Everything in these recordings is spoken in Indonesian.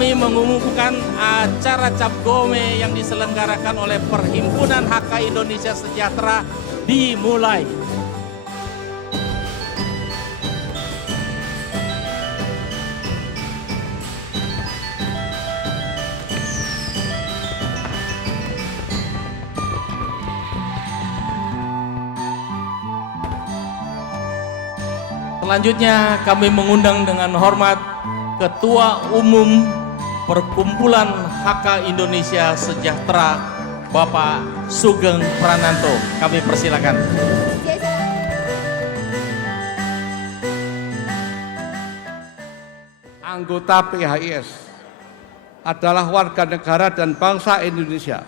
kami mengumumkan acara Cap Gome yang diselenggarakan oleh Perhimpunan HK Indonesia Sejahtera dimulai. Selanjutnya kami mengundang dengan hormat Ketua Umum Perkumpulan HK Indonesia Sejahtera, Bapak Sugeng Prananto. Kami persilakan. Anggota PHIS adalah warga negara dan bangsa Indonesia,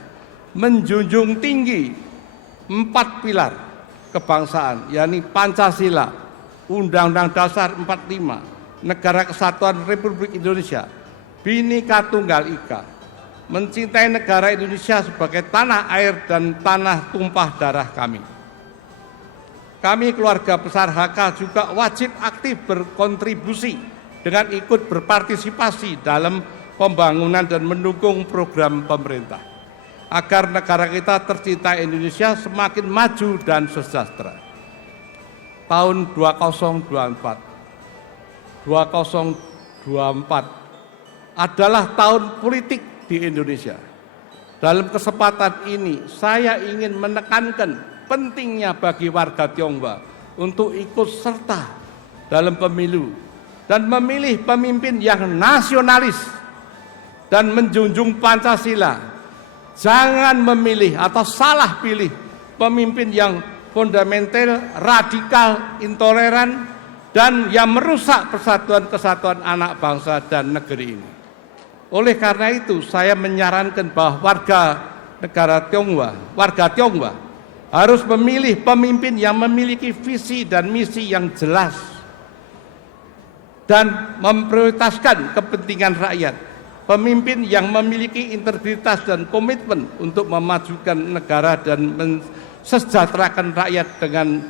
menjunjung tinggi 4 pilar kebangsaan, yakni Pancasila, Undang-Undang Dasar 45, Negara Kesatuan Republik Indonesia, Bhinneka Tunggal Ika, mencintai negara Indonesia sebagai tanah air dan tanah tumpah darah kami. Kami keluarga besar HK juga wajib aktif berkontribusi dengan ikut berpartisipasi dalam pembangunan dan mendukung program pemerintah agar negara kita tercinta Indonesia semakin maju dan sejahtera. Tahun 2024 adalah tahun politik di Indonesia. Dalam kesempatan ini saya ingin menekankan pentingnya bagi warga Tionghoa untuk ikut serta dalam pemilu dan memilih pemimpin yang nasionalis dan menjunjung Pancasila. Jangan memilih atau salah pilih pemimpin yang fundamental, radikal, intoleran, dan yang merusak persatuan-kesatuan anak bangsa dan negeri ini. Oleh karena itu, saya menyarankan bahwa warga Tionghoa harus memilih pemimpin yang memiliki visi dan misi yang jelas dan memprioritaskan kepentingan rakyat. Pemimpin yang memiliki integritas dan komitmen untuk memajukan negara dan mensejahterakan rakyat. Dengan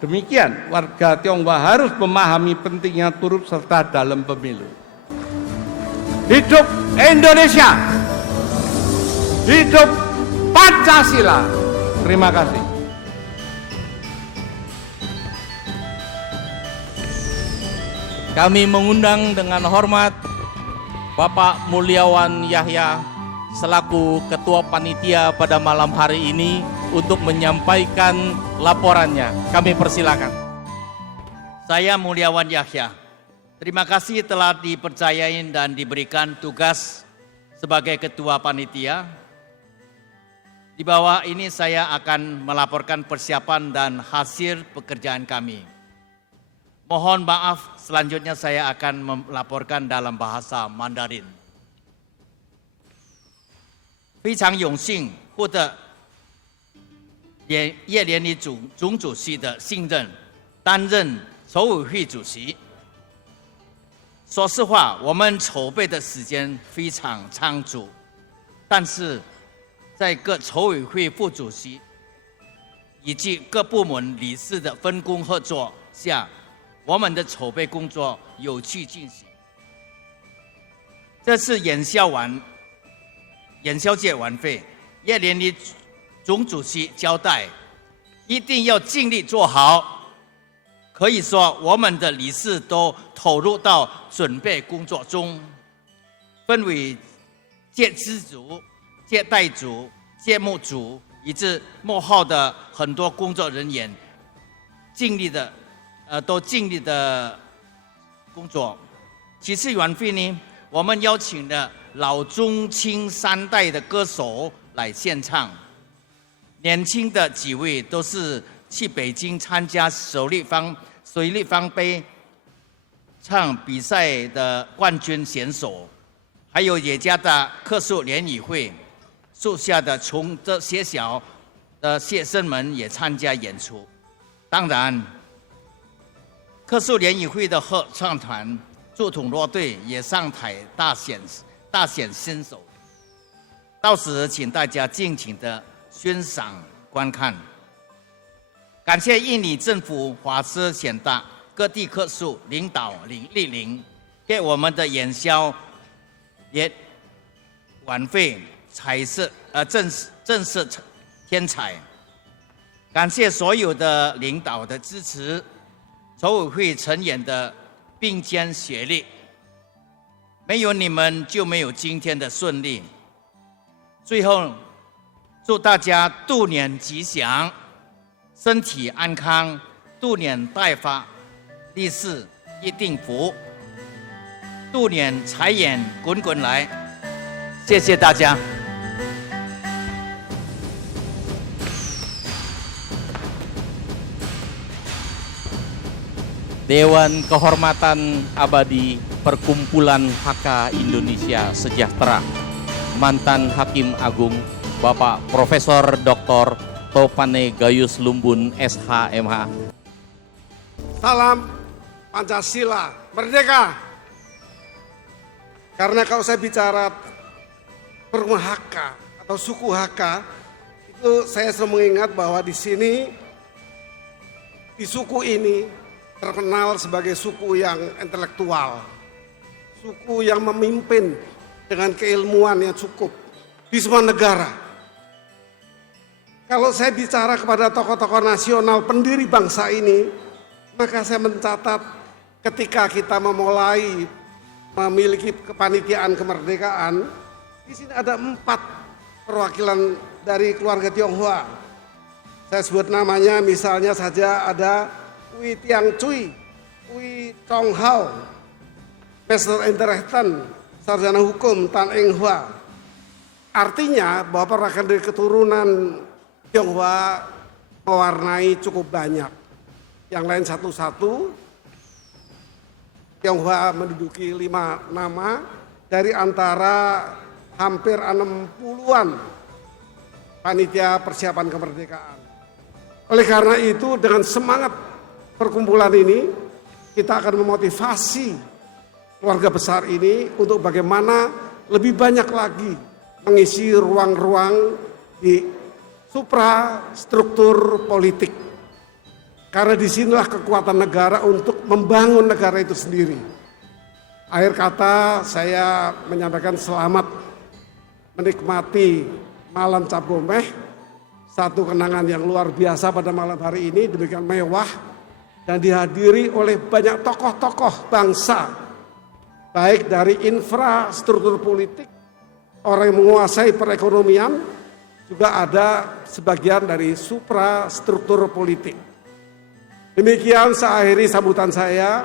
demikian, warga Tionghoa harus memahami pentingnya turut serta dalam pemilu. Hidup Indonesia! Hidup Pancasila! Terima kasih. Kami mengundang dengan hormat Bapak Mulyawan Yahya selaku Ketua Panitia pada malam hari ini untuk menyampaikan laporannya. Kami persilakan. Saya Mulyawan Yahya. Terima kasih telah dipercayai dan diberikan tugas sebagai Ketua Panitia. Di bawah ini saya akan melaporkan persiapan dan hasil pekerjaan kami. Mohon maaf, selanjutnya saya akan melaporkan dalam bahasa Mandarin. 非常有幸获得叶联礼总主席的信任，担任筹委会主席。说实话，我们筹备的时间非常仓促，但是在各筹委会副主席以及各部门理事的分工合作下，我们的筹备工作有序进行。这次元宵节晚会，叶联礼总主席交代，一定要尽力做好。可以说，我们的理事都投入到准备工作中，分为接机组、接待组、节目组以及幕后的很多工作人员，都尽力的工作。其次晚会呢，我们邀请了老中青3代的歌手来献唱，年轻的几位都是去北京参加水立方杯唱比赛的冠军选手，还有也加的客诉联谊会属下的从这些小的学生们也参加演出。当然，客诉联谊会的合唱团驻统乐队也上台大显身手，到时请大家尽情的欣赏观看。感谢印尼政府法师选大各地客诉领导莅临，给我们的元宵也晚会正是天才。感谢所有的领导的支持，筹委会成员的并肩协力，没有你们就没有今天的顺利。最后，祝大家兔年吉祥，身体安康，兔年大发，利是一定福，兔年财源滚滚来。谢谢大家。Dewan Kehormatan Abadi Perkumpulan HK Indonesia Sejahtera, mantan Hakim Agung Bapak Profesor Dr. Topane Gayus Lumbun SH.MH. Salam Pancasila, merdeka. Karena kalau saya bicara perumah HK atau suku HK, itu saya selalu mengingat bahwa di sini, di suku ini terkenal sebagai suku yang intelektual, suku yang memimpin dengan keilmuan yang cukup di semua negara. Kalau saya bicara kepada tokoh-tokoh nasional pendiri bangsa ini, maka saya mencatat ketika kita memulai memiliki kepanitiaan kemerdekaan, di sini ada 4 perwakilan dari keluarga Tionghoa. Saya sebut namanya, misalnya saja ada Wi Tiang Cui, Wi Chong Hao, Master Interrechten, Sarjana Hukum Tan Eng Hua. Artinya bahwa perwakilan dari keturunan Tionghoa mewarnai cukup banyak. Yang lain satu-satu, Tionghoa menduduki 5 nama dari antara hampir 60-an panitia persiapan kemerdekaan. Oleh karena itu, dengan semangat perkumpulan ini, kita akan memotivasi keluarga besar ini untuk bagaimana lebih banyak lagi mengisi ruang-ruang di suprastruktur politik. Karena disinilah kekuatan negara untuk membangun negara itu sendiri. Akhir kata, saya menyampaikan selamat menikmati malam Cap Gomeh, satu kenangan yang luar biasa pada malam hari ini, demikian mewah, dan dihadiri oleh banyak tokoh-tokoh bangsa, baik dari infrastruktur politik, orang yang menguasai perekonomian, juga ada sebagian dari suprastruktur politik. Demikian saya akhiri sambutan saya.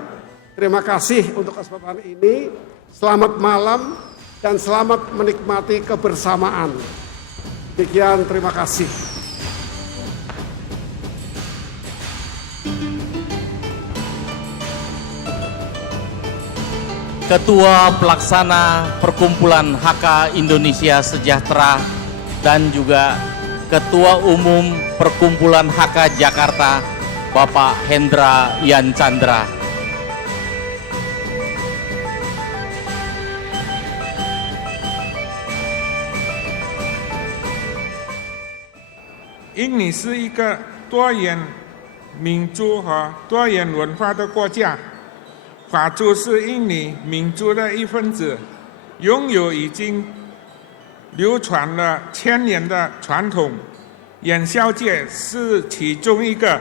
Terima kasih untuk kesempatan ini. Selamat malam dan selamat menikmati kebersamaan. Demikian, terima kasih. Ketua Pelaksana Perkumpulan HK Indonesia Sejahtera dan juga Ketua Umum Perkumpulan HK Jakarta, Bapak Hendra Yan Chandra.印尼是一个多元民族和多元文化的国家。法族是印尼民族的一份子，拥有已经流传了1000年的传统。元宵节是其中一个，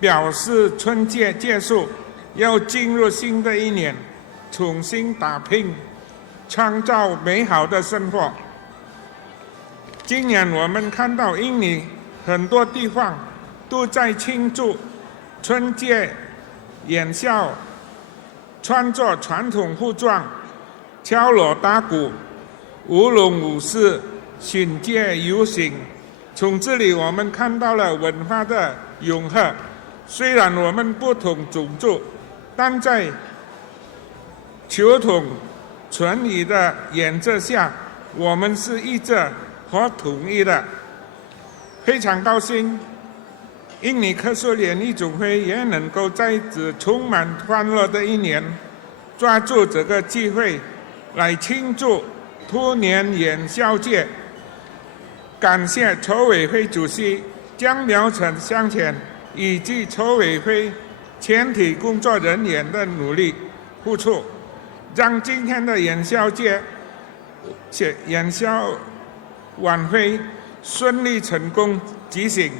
表示春节结束，要进入新的一年，重新打拼，创造美好的生活。今年我们看到印尼很多地方都在庆祝春节元宵，穿着传统服装，敲锣打鼓，舞龙舞狮，巡街游行。从这里我们看到了文化的融合。虽然我们不同种族，但在求同存异的原则下，我们是一致和统一的。非常高兴，印尼科苏联义总会也能够在这充满欢乐的一年，抓住这个机会来庆祝兔年元宵节。感谢筹委会主席江苗成向前以及筹委会全体工作人员的努力付出，让今天的元宵节元宵晚会顺利成功举行。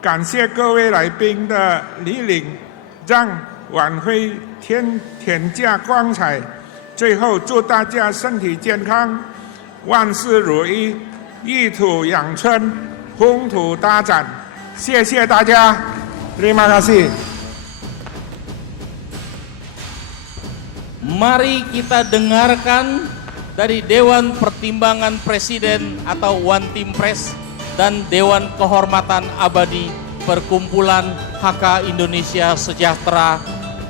感谢各位来宾的莅临，让晚会添加光彩。最后祝大家身体健康，万事如意，一土养春，风土大展。谢谢大家，Terima kasih。 Mari kita dengarkan dari Dewan Pertimbangan Presiden atau One Team Press dan Dewan Kehormatan Abadi Perkumpulan HK Indonesia Sejahtera,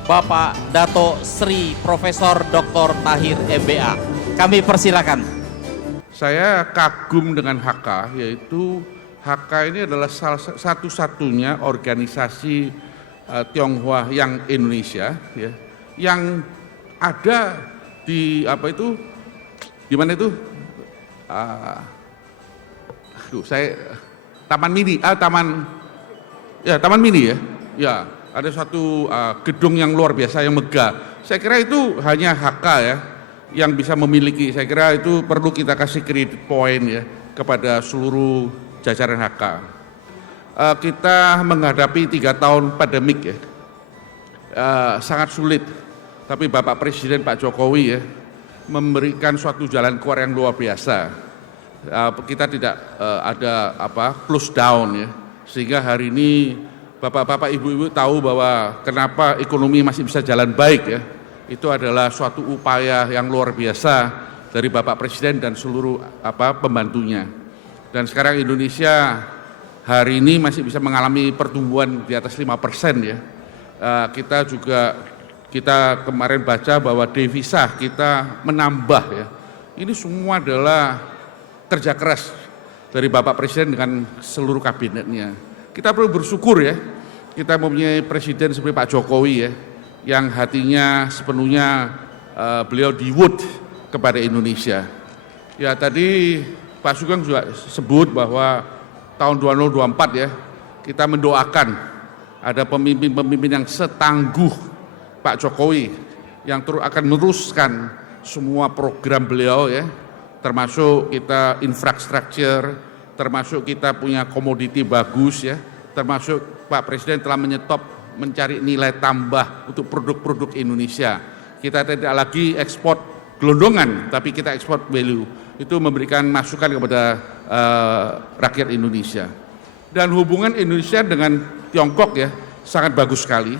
Bapak Dato Sri Profesor Dr. Tahir MBA. Kami persilakan. Saya kagum dengan HK, yaitu HK ini adalah salah satu-satunya organisasi Tionghoa yang Indonesia, ya, yang ada di di mana itu? Taman Mini ya. Ya, ada suatu gedung yang luar biasa yang megah. Saya kira itu hanya HK ya yang bisa memiliki. Saya kira itu perlu kita kasih kredit poin ya kepada seluruh jajaran HK. Kita menghadapi 3 tahun pandemik ya, sangat sulit. Tapi Bapak Presiden Pak Jokowi ya memberikan suatu jalan keluar yang luar biasa. Kita tidak ada close down ya, sehingga hari ini Bapak-bapak, Ibu-ibu tahu bahwa kenapa ekonomi masih bisa jalan baik ya. Itu adalah suatu upaya yang luar biasa dari Bapak Presiden dan seluruh pembantunya. Dan sekarang Indonesia hari ini masih bisa mengalami pertumbuhan di atas 5% ya. Kita kemarin baca bahwa devisa kita menambah ya. Ini semua adalah kerja keras dari Bapak Presiden dengan seluruh kabinetnya. Kita perlu bersyukur ya, kita mempunyai Presiden seperti Pak Jokowi ya, yang hatinya sepenuhnya beliau devote kepada Indonesia. Ya tadi Pak Sugeng juga sebut bahwa tahun 2024 ya, kita mendoakan ada pemimpin-pemimpin yang setangguh Pak Jokowi yang akan meneruskan semua program beliau ya, termasuk kita infrastruktur, termasuk kita punya komoditi bagus ya, termasuk Pak Presiden telah mencari nilai tambah untuk produk-produk Indonesia. Kita tidak lagi ekspor gelondongan, tapi kita ekspor value. Itu memberikan masukan kepada rakyat Indonesia. Dan hubungan Indonesia dengan Tiongkok ya sangat bagus sekali.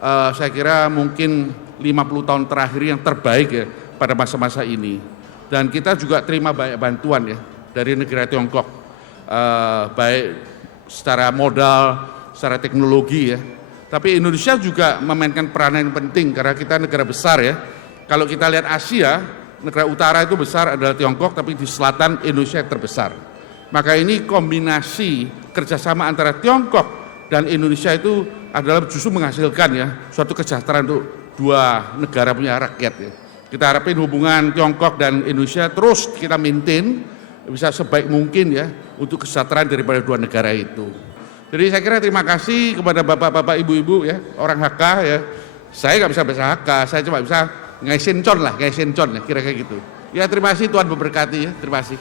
Saya kira mungkin 50 tahun terakhir yang terbaik ya pada masa-masa ini. Dan kita juga terima banyak bantuan ya dari negara Tiongkok, baik secara modal, secara teknologi ya. Tapi Indonesia juga memainkan peranan yang penting karena kita negara besar ya. Kalau kita lihat Asia, negara utara itu besar adalah Tiongkok, tapi di selatan Indonesia yang terbesar. Maka ini kombinasi kerjasama antara Tiongkok dan Indonesia itu adalah justru menghasilkan ya suatu kesejahteraan untuk dua negara punya rakyat ya. Kita harapin hubungan Tiongkok dan Indonesia terus kita maintain bisa sebaik mungkin ya untuk kesejahteraan daripada dua negara itu. Jadi saya kira terima kasih kepada bapak-bapak, ibu-ibu ya, orang HK ya. Saya nggak bisa bahasa HK, saya cuma bisa ngaisin con ya, kira-kira gitu. Ya terima kasih, Tuhan memberkati ya, terima kasih.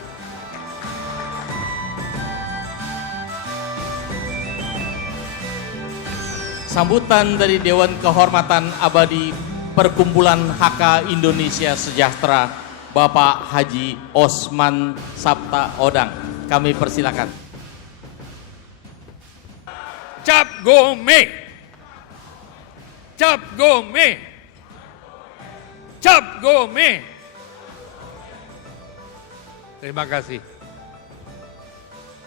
Sambutan dari Dewan Kehormatan Abadi Perkumpulan HK Indonesia Sejahtera, Bapak Haji Osman Sabta Odang. Kami persilakan. Cap Gome, Cap Gome, Cap Gome. Terima kasih.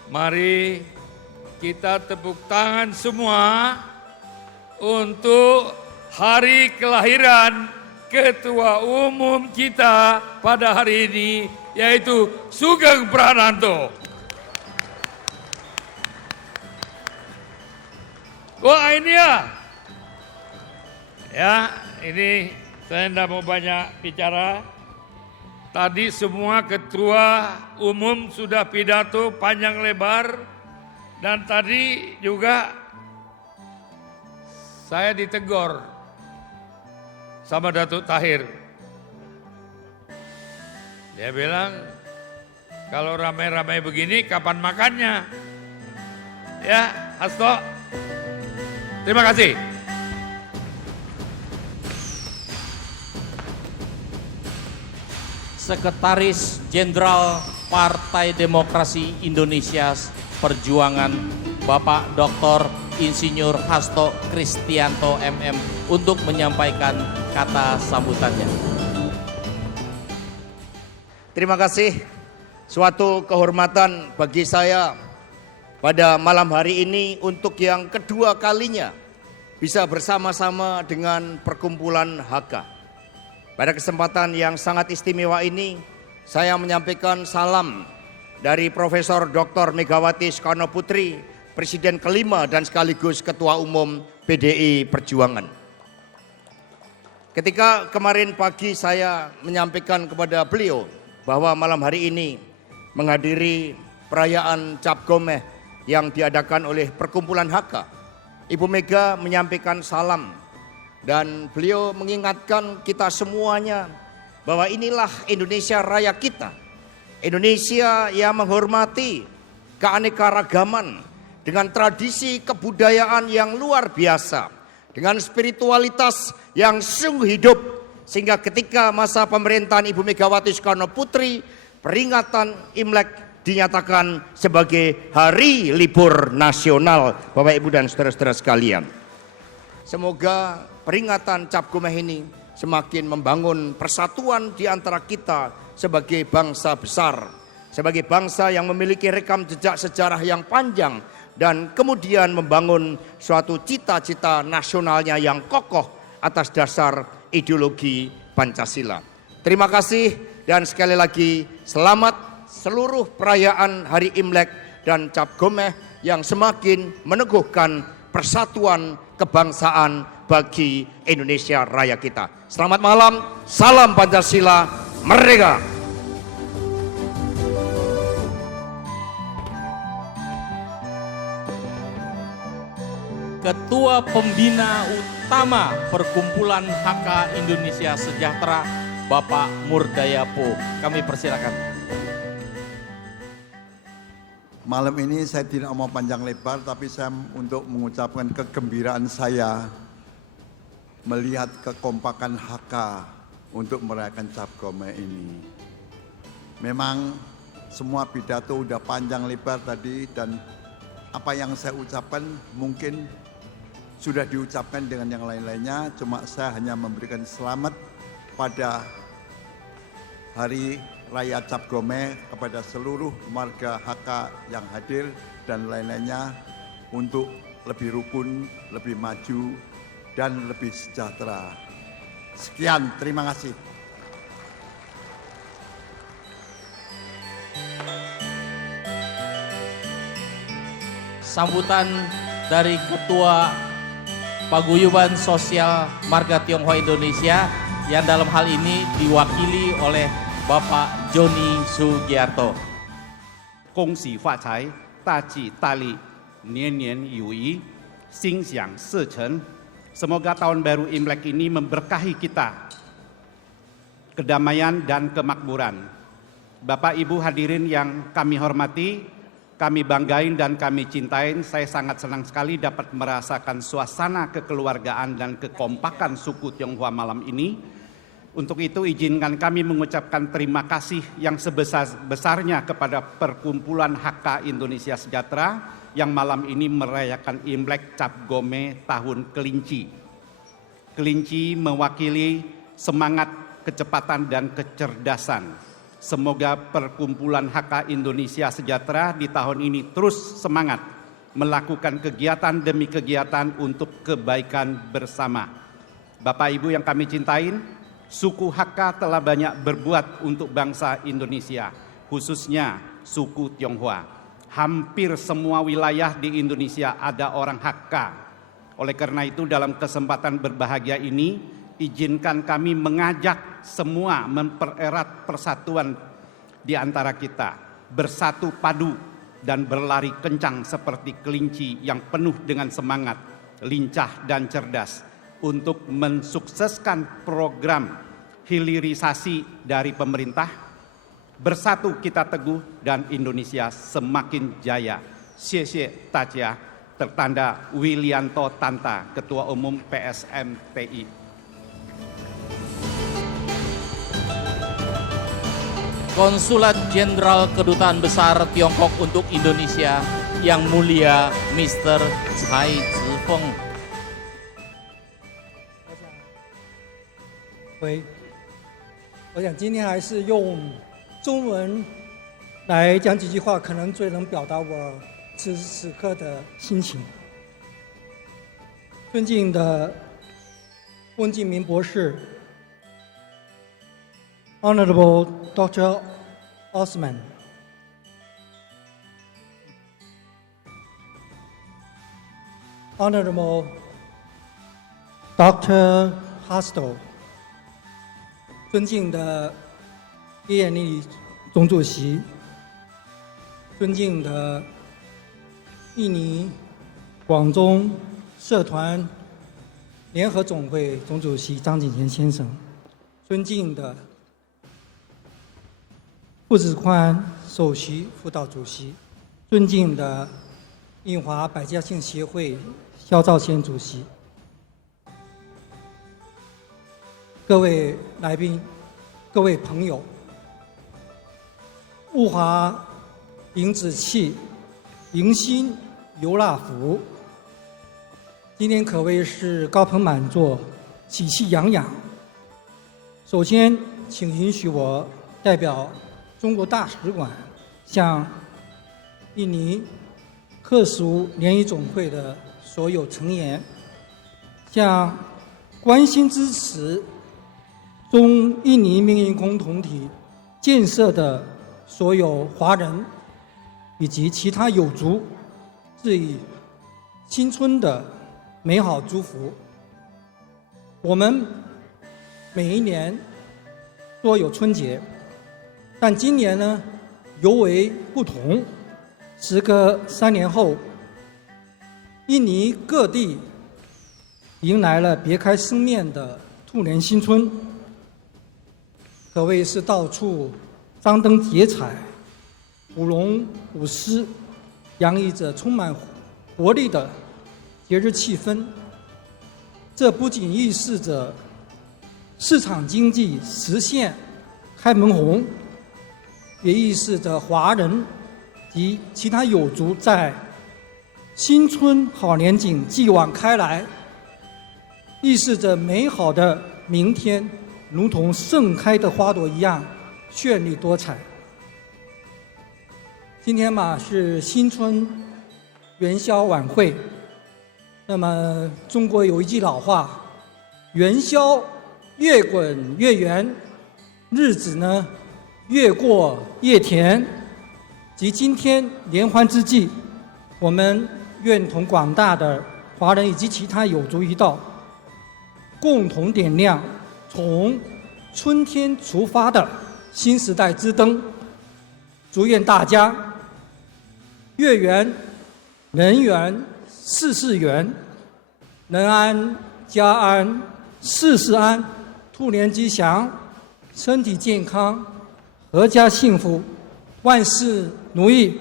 Mari kita tepuk tangan semua untuk hari kelahiran Ketua Umum kita pada hari ini, yaitu Sugeng Prananto. Wah ini ya, ini saya tidak mau banyak bicara. Tadi semua ketua umum sudah pidato panjang lebar, dan tadi juga saya ditegur sama Datuk Tahir. Dia bilang, kalau ramai-ramai begini kapan makannya? Ya, Hasto. Terima kasih. Sekretaris Jenderal Partai Demokrasi Indonesia Perjuangan, Bapak Dr. Insinyur Hasto Kristianto MM untuk menyampaikan kata sambutannya. Terima kasih. Suatu kehormatan bagi saya pada malam hari ini untuk yang kedua kalinya bisa bersama-sama dengan perkumpulan HK. Pada kesempatan yang sangat istimewa ini, saya menyampaikan salam dari Profesor Dr. Megawati Soekarno Putri, Presiden kelima dan sekaligus Ketua Umum PDI Perjuangan. Ketika kemarin pagi saya menyampaikan kepada beliau bahwa malam hari ini menghadiri perayaan Cap Gomeh yang diadakan oleh Perkumpulan HK, Ibu Mega menyampaikan salam dan beliau mengingatkan kita semuanya bahwa inilah Indonesia Raya kita. Indonesia yang menghormati keanekaragaman dengan tradisi kebudayaan yang luar biasa, dengan spiritualitas yang sungguh hidup, sehingga ketika masa pemerintahan Ibu Megawati Soekarno Putri, peringatan Imlek dinyatakan sebagai hari libur nasional, Bapak Ibu dan saudara-saudara sekalian. Semoga peringatan Cap Gomeh ini semakin membangun persatuan di antara kita sebagai bangsa besar, sebagai bangsa yang memiliki rekam jejak sejarah yang panjang, dan kemudian membangun suatu cita-cita nasionalnya yang kokoh atas dasar ideologi Pancasila. Terima kasih dan sekali lagi selamat seluruh perayaan Hari Imlek dan Cap Gomeh yang semakin meneguhkan persatuan kebangsaan bagi Indonesia Raya kita. Selamat malam, salam Pancasila, merdeka! Ketua Pembina Utama Perkumpulan HK Indonesia Sejahtera, Bapak Murdayapo. Kami persilakan. Malam ini saya tidak mau panjang lebar, tapi saya untuk mengucapkan kegembiraan saya melihat kekompakan HK untuk merayakan Cap Gomeh ini. Memang semua pidato udah panjang lebar tadi, dan apa yang saya ucapkan mungkin sudah diucapkan dengan yang lain-lainnya, cuma saya hanya memberikan selamat pada Hari Raya Cap Gomeh kepada seluruh warga HK yang hadir dan lain-lainnya untuk lebih rukun, lebih maju, dan lebih sejahtera. Sekian, terima kasih. Sambutan dari Ketua Paguyuban Sosial Marga Tionghoa Indonesia yang dalam hal ini diwakili oleh Bapak Joni Sugiarto. 恭喜发财，大吉大利，年年有余，心想事成。Semoga tahun baru Imlek ini memberkahi kita kedamaian dan kemakmuran. Bapak Ibu hadirin yang kami hormati, kami banggain dan kami cintain, saya sangat senang sekali dapat merasakan suasana kekeluargaan dan kekompakan suku Tionghoa malam ini. Untuk itu izinkan kami mengucapkan terima kasih yang sebesar-besarnya kepada Perkumpulan HK Indonesia Sejahtera yang malam ini merayakan Imlek Cap Gomeh tahun kelinci. Kelinci mewakili semangat, kecepatan dan kecerdasan. Semoga Perkumpulan HK Indonesia Sejahtera di tahun ini terus semangat melakukan kegiatan demi kegiatan untuk kebaikan bersama. Bapak Ibu yang kami cintain, suku HK telah banyak berbuat untuk bangsa Indonesia, khususnya suku Tionghoa. Hampir semua wilayah di Indonesia ada orang HK. Oleh karena itu dalam kesempatan berbahagia ini, izinkan kami mengajak semua mempererat persatuan di antara kita, bersatu padu dan berlari kencang seperti kelinci yang penuh dengan semangat, lincah dan cerdas untuk mensukseskan program hilirisasi dari pemerintah, Bersatu kita teguh dan Indonesia semakin jaya. 谢谢大家. Tertanda Wilianto Tanta, Ketua Umum PSMTI. Konsulat Jenderal Kedutaan Besar Tiongkok untuk Indonesia yang mulia Mr. Cai Zifeng. 我想今天还是用中文来讲几句话，可能最能表达我此时此刻的心情。尊敬的温敬明博士 ，Honorable Dr. Osman， Honorable Dr. Hasto， 尊敬的叶彦立总主席，尊敬的印尼广中社团联合总会总主席张景贤先生，尊敬的傅志宽首席辅导主席，尊敬的印华百家姓协会肖兆先主席，各位来宾，各位朋友，物华迎子气，迎新游腊福。今天可谓是高朋满座，喜气洋洋。首先，请允许我代表中国大使馆向印尼客属联谊总会的所有成员，向关心支持中印尼命运共同体建设的所有华人以及其他友族致以新春的美好祝福。我们每一年都有春节，但今年呢尤为不同。时隔3年后，印尼各地迎来了别开生面的兔年新春，可谓是到处张灯结彩，舞龙舞狮，洋溢着充满活力的节日气氛。这不仅预示着市场经济实现开门红，也预示着华人及其他友族在新春好年景继往开来，预示着美好的明天如同盛开的花朵一样绚丽多彩。今天嘛是新春元宵晚会，那么中国有一句老话，元宵越滚越圆，日子呢越过越甜。及今天联欢之际，我们愿同广大的华人以及其他友族一道，共同点亮从春天出发的新时代之灯。祝愿大家月圆人圆事事圆，人安家安事事安，兔年吉祥，身体健康，阖家幸福，万事如意。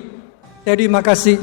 Terima kasih.